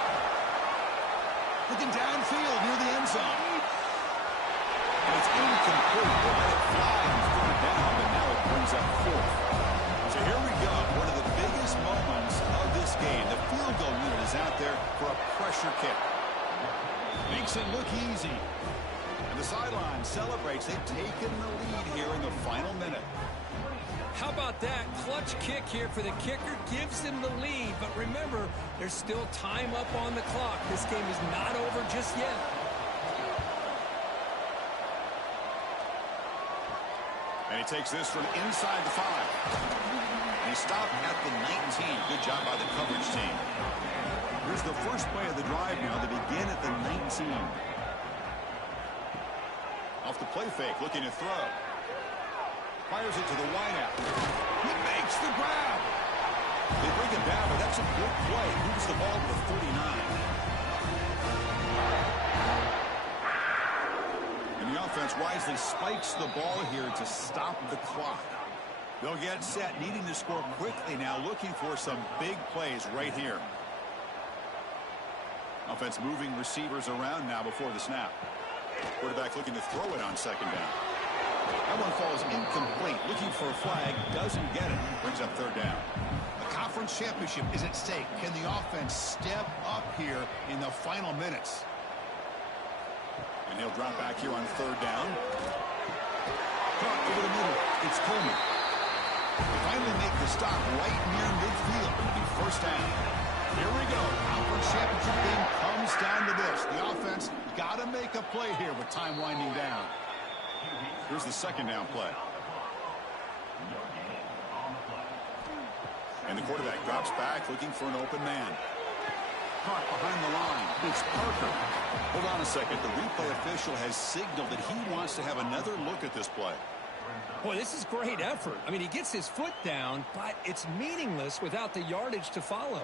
Looking downfield near the end zone. And it's incomplete. They let it fly on 3rd down, but now it brings up 4th. So here we go. One of the biggest moments of this game. The field goal unit is out there for a pressure kick. Makes it look easy. And the sideline celebrates. They've taken the lead here in the final minute. How about that? Clutch kick here for the kicker. Gives them the lead. But remember, there's still time up on the clock. This game is not over just yet. And he takes this from inside the 5. He stopped at the 19. Good job by the coverage team. Here's the first play of the drive now. They begin at the 19. Off the play fake, looking to throw. Fires it to the wideout. He makes the grab. They bring it down, but that's a good play. Moves the ball to the 39. And the offense wisely spikes the ball here to stop the clock. They'll get set, needing to score quickly now, looking for some big plays right here. Offense moving receivers around now before the snap. Quarterback looking to throw it on 2nd down. That one falls incomplete. Looking for a flag, doesn't get it. Brings up 3rd down. The conference championship is at stake. Can the offense step up here in the final minutes? And he'll drop back here on 3rd down. Caught over the middle. It's Coleman. They finally make the stop right near midfield. It'll be 1st down. Here we go. Conference championship game comes down to this. The offense got to make a play here with time winding down. Here's the 2nd down play. And the quarterback drops back looking for an open man. Caught behind the line. It's Parker. Hold on a second. The replay official has signaled that he wants to have another look at this play. Boy, this is great effort. I mean, he gets his foot down, but it's meaningless without the yardage to follow.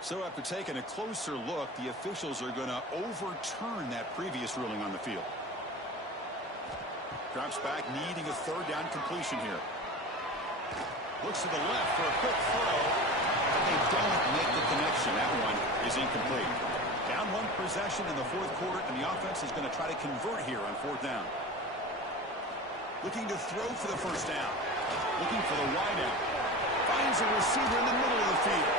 So after taking a closer look, the officials are going to overturn that previous ruling on the field. Drops back, needing a 3rd down completion here. Looks to the left for a quick throw, but they don't make the connection. That one is incomplete. Down 1 possession in the 4th quarter, and the offense is going to try to convert here on 4th down. Looking to throw for the 1st down. Looking for the wideout. Finds a receiver in the middle of the field.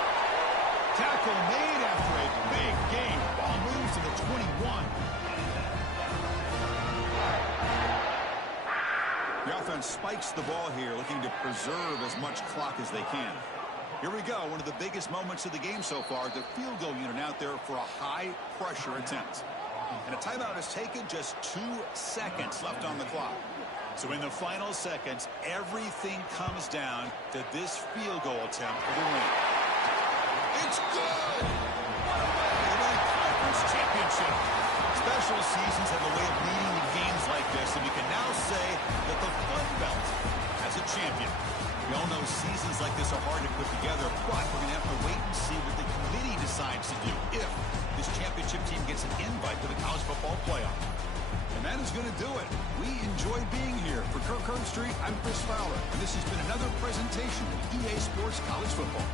Tackle made after a big gain. Ball moves to the 21. The offense spikes the ball here, looking to preserve as much clock as they can. Here we go. One of the biggest moments of the game so far. The field goal unit out there for a high-pressure attempt. And a timeout is taken. Just 2 seconds left on the clock. So in the final seconds, everything comes down to this field goal attempt for the win. It's good! What a way to win a conference championship! Special seasons have a way of leading in games like this, and we can now say that the Fun Belt has a champion. We all know seasons like this are hard to put together, but we're going to have to wait and see what the committee decides to do if this championship team gets an invite to the college football playoff. And that is going to do it. We enjoyed being here. For Kirk Herbstreit, I'm Chris Fowler, and this has been another presentation of EA Sports College Football.